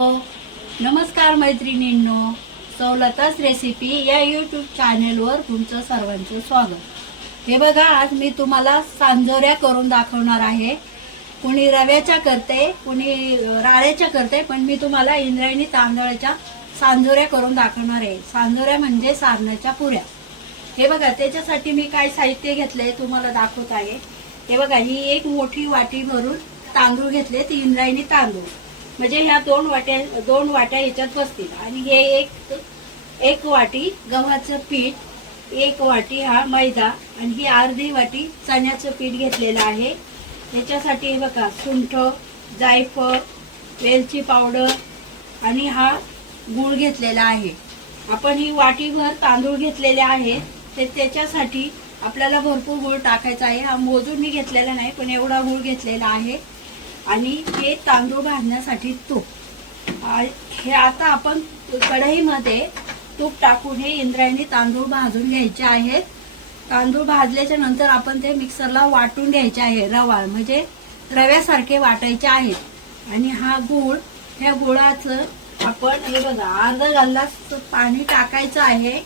नमस्कार मैत्रिणींनो सवलताच रेसिपी या यूट्यूब चॅनेलवर तुमचं सर्वांचं स्वागत. हे बघा आज मी तुम्हाला सांजोऱ्या करून दाखवणार आहे. कुणी रव्याच्या करते कुणी राळ्याच्या करते पण मी तुम्हाला इंद्रायणी तांदळाच्या सांजोऱ्या करून दाखवणार आहे. सांजोऱ्या म्हणजे सारण्याच्या पुऱ्या. हे बघा त्याच्यासाठी मी काय साहित्य घेतलंय तुम्हाला दाखवत आहे. हे बघा ही एक मोठी वाटी भरून तांदूळ घेतले ती इंद्रायणी तांदूळ. म्हणजे ह्या दोन वाट्या दोन वाट्या याच्यात बसतील. आणि हे एक एक वाटी गव्हाचं पीठ एक वाटी हा मैदा आणि ही अर्धी वाटी चण्याचं पीठ घेतलेलं आहे. याच्यासाठी बघा सुंठ जायफळ वेलची पावडर आणि हा गूळ घेतलेला आहे. आपण ही वाटीभर तांदूळ घेतलेले आहे. ते त्याच्यासाठी आपल्याला भरपूर गूळ टाकायचा आहे. हा मोजून मी घेतलेला नाही पण एवढा गूळ घेतलेला आहे. आणि हे तांदूळ भाजण्यासाठी तूप. आ- हे आता आपण कढईमध्ये तूप टाकून हे इंद्रायणी तांदूळ भाजून घ्यायचे आहेत. तांदूळ भाजल्याच्या नंतर आपण ते मिक्सरला वाटून घ्यायचे आहे रवा म्हणजे रव्यासारखे वाटायचे आहेत. आणि हा गूळ ह्या गुळाचं आपण हे बघा अर्धा गल्लास पाणी टाकायचं आहे.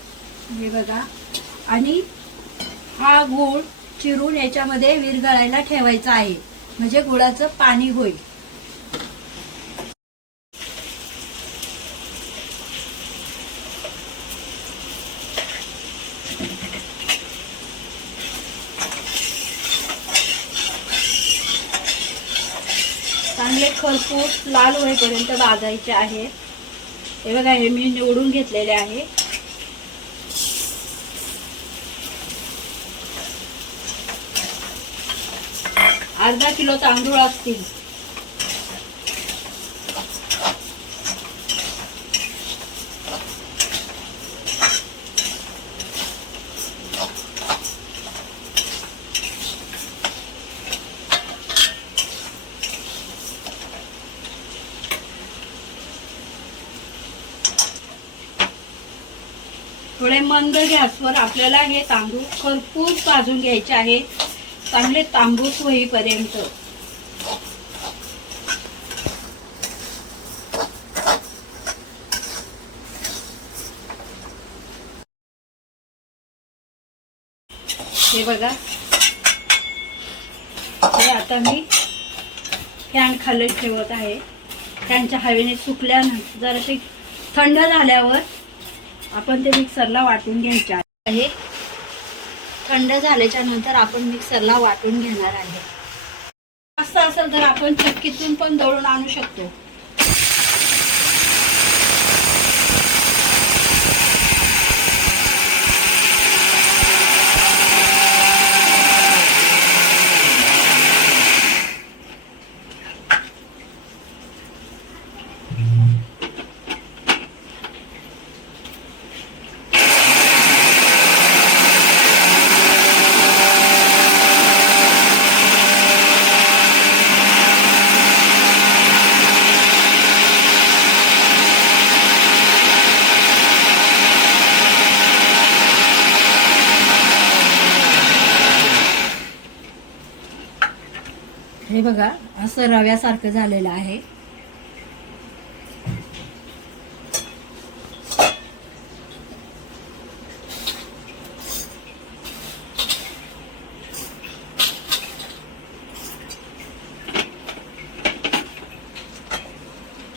हे बघा. आणि हा गूळ चिरून याच्यामध्ये विरघळायला ठेवायचा आहे. म्हणजे गुळाचं पाणी होईल. चांगले खरपूस लाल होईपर्यंत भाजायचे आहे हे बघा हे मी निवडून घेतलेले आहे. अर्धा किलो तांदूळ असतील. थोडे मंद गॅसवर आपल्याला हे तांदूळ भरपूर भाजून घ्यायचे आहे चांगले तांबूस होईपर्यंत. हे बघा. हे आता मी फॅन खाली ठेवत आहे. फॅनच्या हवेने सुकल्यानंतर जरा ते थंड झाल्यावर आपण ते मिक्सरला वाटून घ्यायचे आहे. थंड झाल्याच्यानंतर आपण मिक्सरला वाटून घेणार आहे. असं असेल तर आपण चक्कीतून पण दळून आणू शकतो. हे बघा असं रव्यासारखं झालेलं आहे.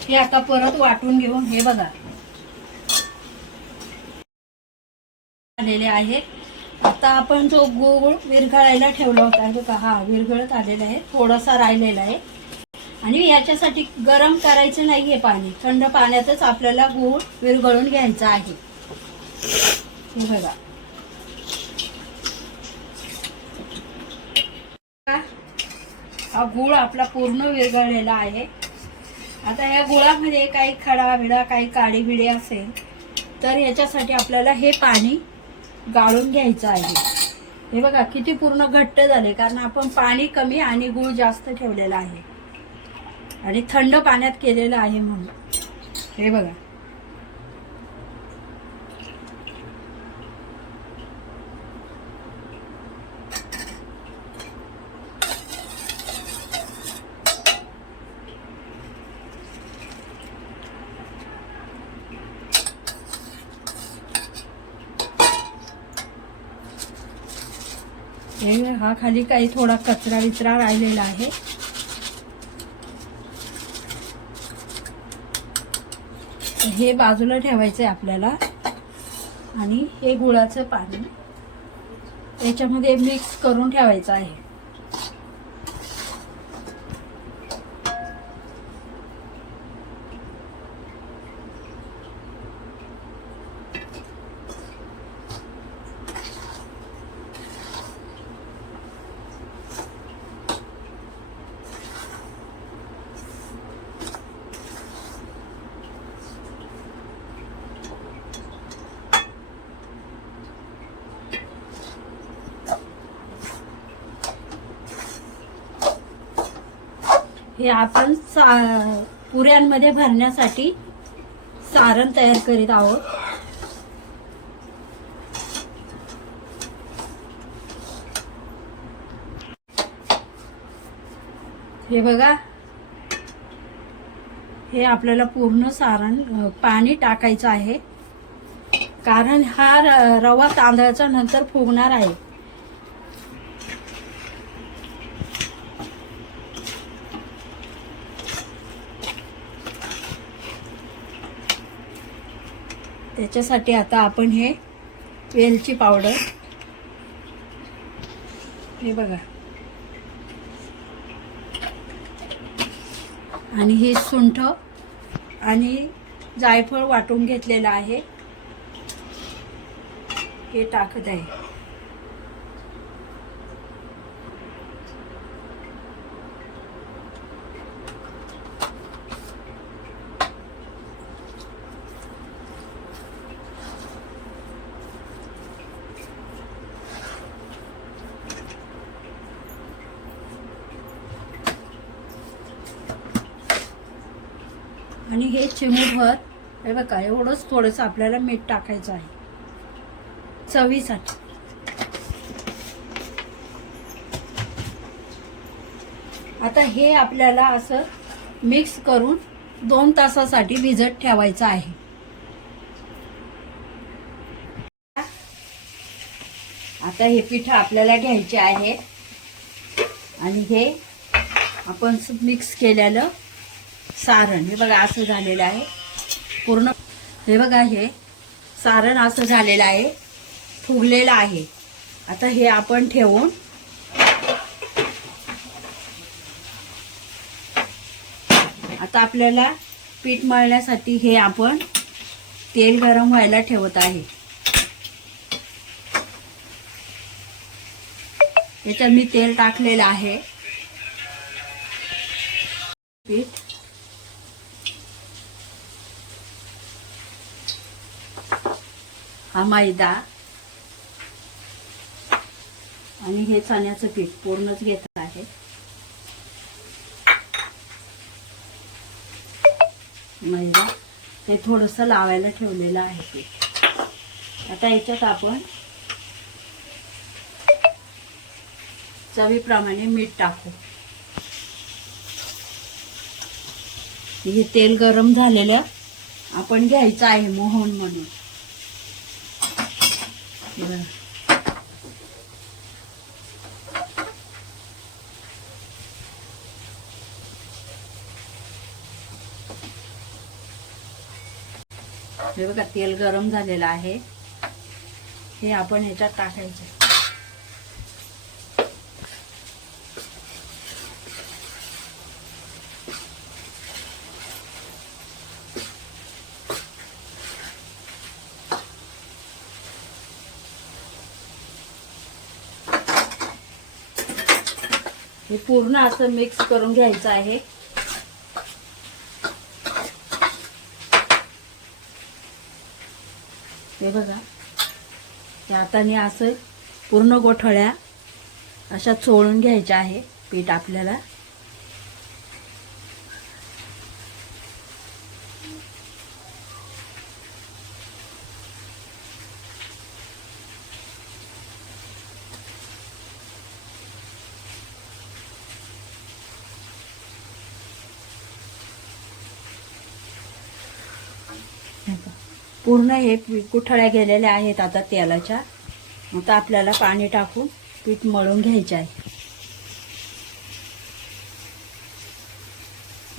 हे आता परत वाटून घेऊन हे बघा. झालेले आहेत. आता आपण जो गूळ विरघळायला ठेवला होता बघा हा विरघळत आलेला आहे थोडासा राहिलेला आहे. आणि याच्यासाठी गरम करायचं नाही आहे पाणी थंड पाण्यातच आपल्याला गूळ विरघळून घ्यायचा आहे. बघा. हा गूळ आपला पूर्ण विरघळलेला आहे. आता या गुळामध्ये काही खडा बिडा काही काडी बिडी असेल तर याच्यासाठी आपल्याला हे पाणी गाळून घ्यायचं आहे. हे बघा किती पूर्ण घट्ट झाले कारण आपण पाणी कमी आणि गूळ जास्त ठेवलेला आहे. आणि थंड पाण्यात केलेलं आहे म्हणून. हे बघा हे हा खाली काही थोडा कचरा विचरा राहिलेला आहे. हे बाजूला ठेवायचं आहे आपल्याला. आणि हे गुळाचं पाणी याच्यामध्ये मिक्स करून ठेवायचं आहे. हे आपण सा पुऱ्यांमध्ये भरण्यासाठी सारण तयार करीत आहोत. हे बघा. हे आपल्याला पूर्ण सारण पाणी टाकायचं आहे. कारण हा रवा तांदळाचा नंतर फुगणार आहे. त्याच्यासाठी आता आपण हे वेलची पावडर. हे बघा. आणि हे सुंठ आणि जायफळ वाटून घेतलेलं आहे. हे टाकत आहे आणि हे चिमूटभर हे बघा एवढंच थोडंसं आपल्याला मीठ टाकायचं आहे. चवीसाठी. आता हे आपल्याला असं मिक्स करून दोन तासासाठी भिजत ठेवायचं आहे. आता हे पीठ आपल्याला घ्यायचे आहे आणि हे आपण मिक्स केलेलं सारण. हे बघा असं झालेलं आहे. पूर्ण हे बघा हे सारण असं झालेलं आहे. फुगलेलं आहे. आता हे आपण ठेवून आता आपल्याला पीठ मळण्यासाठी हे आपण तेल गरम व्हायला ठेवत आहे. याच्यात मी तेल टाकलेलं आहे. पीठ. हा मैदा. आणि हे चण्याचं पीठ पूर्णच घेतलं आहे. मैदा. ते थोडंसं लावायला ठेवलेलं आहे पीठ. आता याच्यात आपण चवीप्रमाणे मीठ टाकू. हे तेल गरम झालेलं आपण घ्यायचं आहे मोहन म्हणून. हे बघा. हे बघा तेल गरम झालेलं आहे हे आपण ह्याच्यात टाकायचं हे पूर्ण असं मिक्स करून घ्यायचं आहे. हे बघा. त्या हाताने असं पूर्ण गोठळ्या अशा चोळून घ्यायच्या आहे पीठ आपल्याला. पूर्ण हे पी- गेलेल्या आहेत आता तेलाच्या. आता आपल्याला पाणी टाकून पीठ मळून घ्यायचे आहे.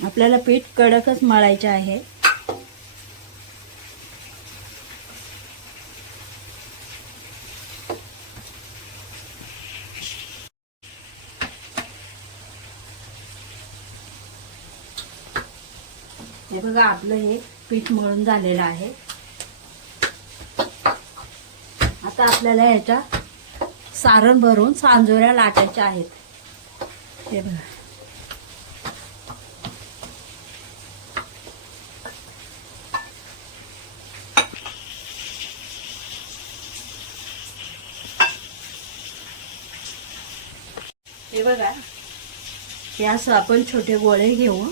आपल्याला पीठ कडकच मळायचे आहे. हे बघा आपलं हे पीठ मळून झालेलं आहे. आता आपल्याला ह्याच्या सारण भरून सांजोऱ्या लाटायच्या आहेत. हे बघा. हे बघा. हे असं आपण छोटे गोळे घेऊ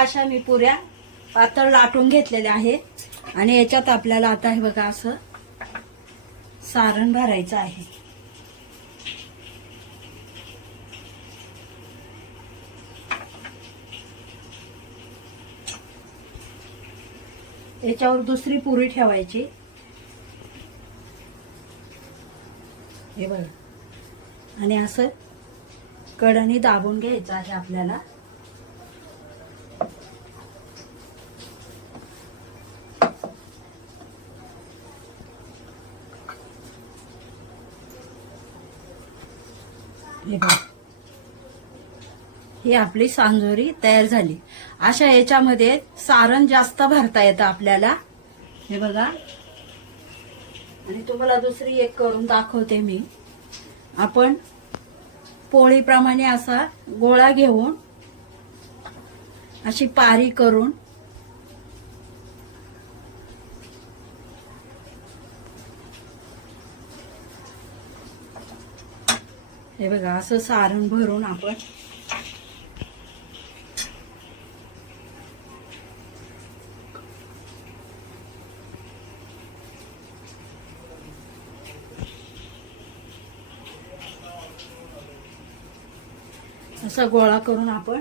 अशा मी पुऱ्या पातळ लाटून घेतलेल्या आहे. आणि याच्यात आपल्याला आता हे बघा असं सारण भरायचं आहे. याच्यावर दुसरी पुरी ठेवायची. हे बघा. आणि असं कडणी दाबून घ्यायचं आहे आपल्याला. हे बघा. ही आपली सांजोरी तयार झाली. अशा याच्यामध्ये सारण जास्त भरता येतं आपल्याला. हे बघा. आणि तुम्हाला दुसरी एक करून दाखवते मी. आपण पोळीप्रमाणे असा गोळा घेऊन अशी पारी करून हे बघा असं सारण भरून आपण असा गोळा करून आपण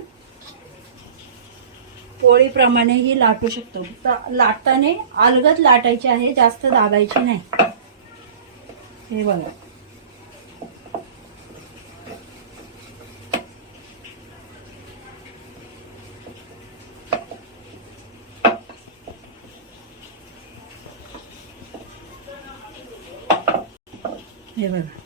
पोळीप्रमाणे ही लाटू शकतो. लाटताना अलगद लाटायची आहे जास्त दाबायची नाही. हे बघा. हे बघा.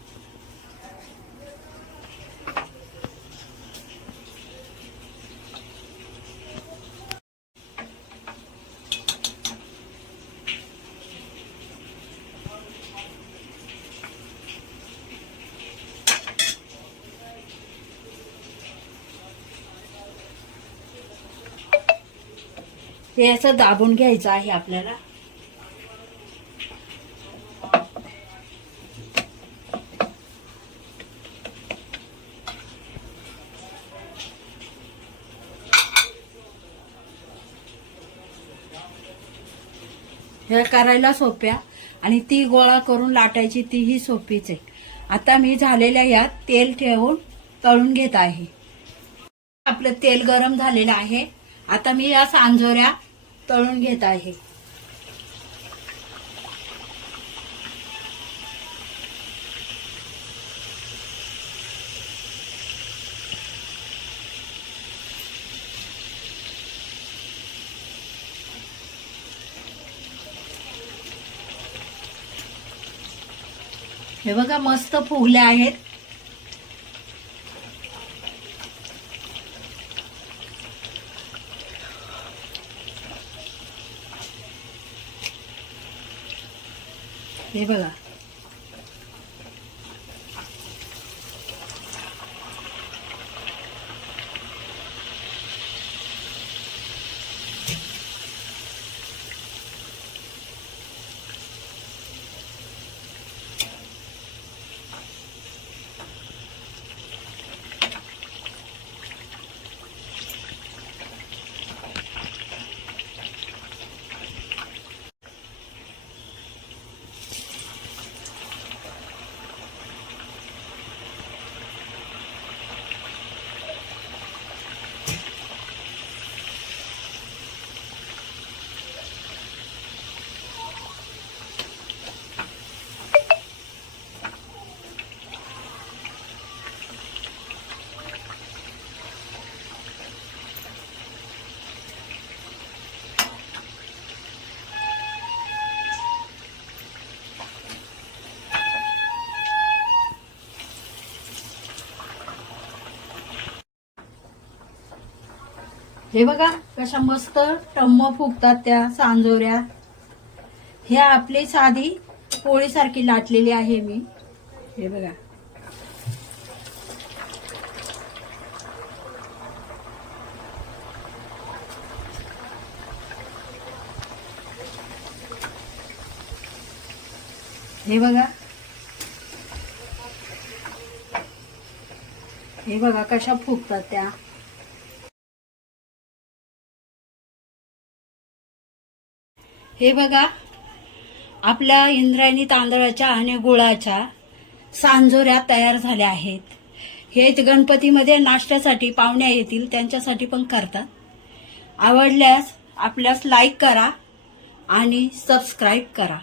हे असं दाबून घ्यायचं आहे आपल्याला ह्या करायला सोप्या आणि ती गोळा करून लाटायची तीही सोपीच आहे. आता मी झालेल्या यात तेल ठेवून तळून घेत आहे. आपलं तेल गरम झालेलं आहे. आता मी या सांजोऱ्या तळून घेत आहे. हे बघा मस्त फुगल्या आहेत. हे बघा. हे बघा कशा मस्त टम्म फुगतात त्या सांजोऱ्या. हे आपली साधी पोळीसारखी लाटलेली आहे मी. हे बघा. हे बघा. हे बघा कशा फुगतात त्या. हे बघा आपल्या इंद्रायणी तांदळाच्या आणि गुळाच्या सांजोऱ्या तयार झाल्या आहेत. हे गणपतीमध्ये नाश्त्यासाठी पाहुण्या येतील त्यांच्यासाठी पण करतात. आवडल्यास आपल्यास लाईक करा आणि सबस्क्राईब करा.